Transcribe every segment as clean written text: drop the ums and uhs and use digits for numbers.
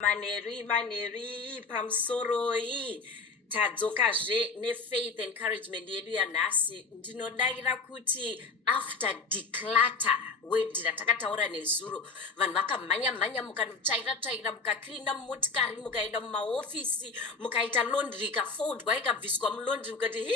Maneri pamsoroi tadzokazve nefaith encouragement yedu yanhasi. Ndinodaira kuti after declutter word ratakataura nezuro, vanhu vakamhanya mukanotsvaira mukakrina mumotikari mukaenda mumaofisi mukaita laundry ikafoldwa ikabviswa mulaundry mukati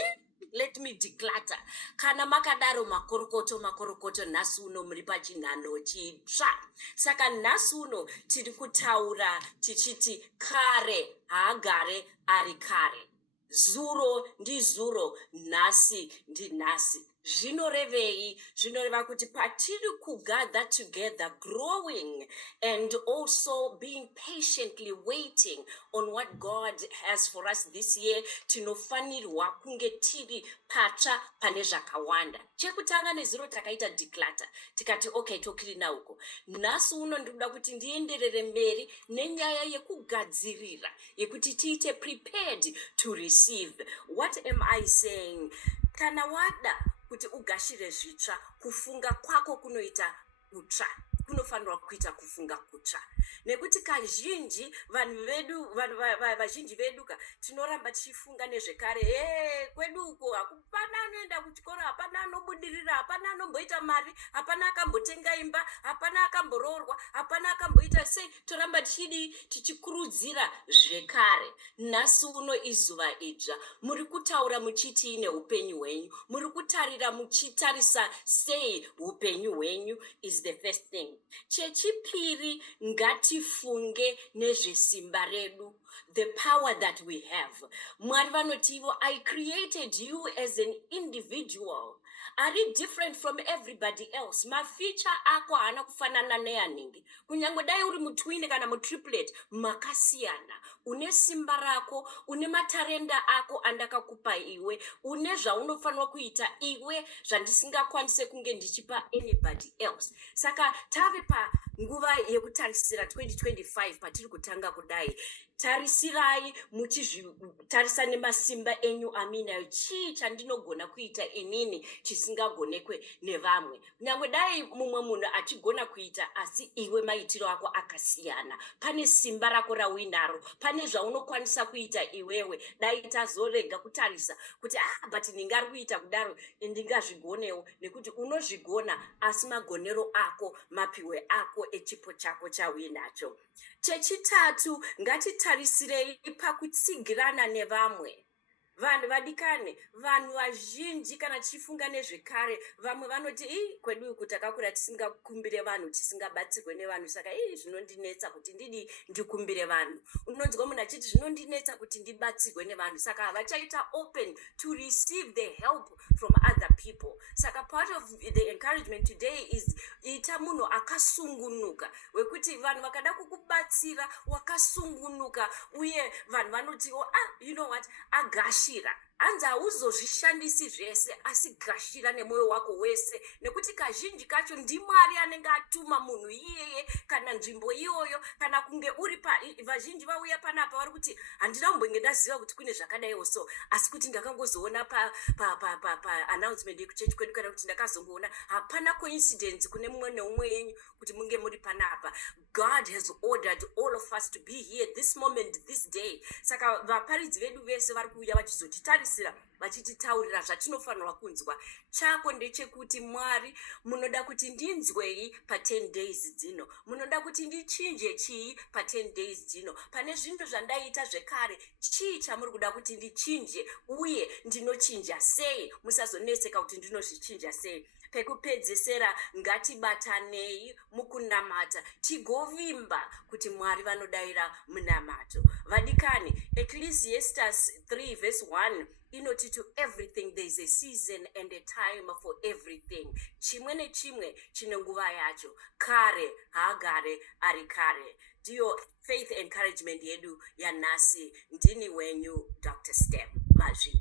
let me declutter. Kana makadaro makorokoto nhasi uno muri pachinhano chitsva. Saka nhasi uno tiri kutaura tichiti kare haagare ari kare. Zuro ndizuro, nhasi ndinhasi. Zvinorevei? Zvinoreva kuti patiri kugather together, growing and also being patiently waiting on what God has for us this year, tinofanirwa kunge tiri patsva pane zvakawanda. Chekutanga nezuro takaita declutter. Tikati okay, tokirina uko. Nhasi uno ndikuda kuti ndienderere mberi nenyaya yekugadzirira, yekuti tiite prepared to receive. What am I saying? Kana wada kuti ugashire zvitsva, kufunga kwako kunoita kutsva, kunofanirwa kuita kufunga kutsva. Nekuti kazhinji vanhu vedu vazhinji veduka tinoramba tichifunga nezvekare, kwedu uko hapana anoenda kuchikoro, hapana anobudirira, hapana anomboita mari, hapana akambotenga imba, hapana akamboroorwa, hapana akamboita sei, toramba tichikurudzira zvekare. Nhasi uno izuva idzva, muri kutaura muchiti neupenyu hwenyu, muri kutarira muchitarisa sei upenyu hwenyu is the first thing. Chechipiri, ngatifunge nezvesimba redu, the power that we have. Mwari vanoti ivo, I created you as an individual. Are you different from everybody else? Mafeature ako hana kufanana neyaningi. Kunyange dai uri mutwin kana mutriplet, makasiyana. Une simba rako, une matarenda ako andakakupa iwe, une zvaunofanwa kuita iwe zvandisingakwanise kunge ndichipa anybody else. Saka tave pa nguva yekutarisira 2025 patiri kutanga kudai. Tarisirai muchizvitarisa nemasimba enyu aminayo. Chii chandinogona kuita inini chisingagonekwe nevamwe? Nyangwe dai mumwe munhu achigona kuita asi iwe maitiro ako akasiyana. Pane simba rako rauinaro, pane zvaunokwanisa kuita iwewe. Dai tazorega kutarisa kuti but ndingari kuita kudaro ndingazvigonewo, nekuti unozvigona asi magonero ako, mapiwe ako echipo chako chauinacho. Chechitatu, ngatitarisirei pakutsigirana nevamwe. Vanhu vadikane, vanhu vazhinji kana chifunga nezvekare, vamwe vanoti kwedu uku takakura tisingakumbire vanhu, tisingabatsirwe nevanhu, saka zvinondinetsa kuti ndikumbire vanhu. Unonzwa munhu achiti zvinondinetsa kuti ndibatsirwe nevanhu, saka havachaita open to receive the help from other people. Saka part of the encouragement today is ita munhu akasungunuka, wekuti vanhu vakada kukubatsira wakasungunuka, uye vanhu vanoti you know what, agashira. Hanzi hauzozvishandisi zvese, asi gashira nemoyo wako wese, nekuti kazhinji kacho ndiMwari anenge atuma munhu iyeye kana nzvimbo iyoyo, kana kunge uri vazhinji vauya panapa vari kuti handina kumbonge ndaziva kuti kune zvakadaiwo so, asi kuti ndakangozoona pa announcement yekuchechi kwedu kana kuti ndakazongoona. Hapana coincidence kune mumwe neumwe yenyu kuti munge muri panapa. God has ordered all of us to be here this moment, this day. Saka vaparidzi vedu vese vari kuuya vachizotitarisira, vachititaurira zvatinofanirwa kunzwa. Chako ndechekuti Mwari, munoda kuti ndinzwei pa 10 days dzino, munoda kuti ndichinje chii pa 10 days dzino. Pane zvinhu zvandaita zvekare, chii chamuri kuda kuti ndichinje, uye ndinochinja sei? Musazoneseka kuti ndinozvichinja sei. Pekupedzesera, ngatibatanei mukunamata, tigovimba kuti Mwari vanodaira munamato. Vadikani, Ecclesiastes 3 verse 1 inoti to everything there is a season and a time for everything. Chimwe nechimwe chine nguva yacho. Kare haagare ari kare. Ndiyo faith encouragement yedu yanhasi. Ndini wenyu DrStem Mabvira.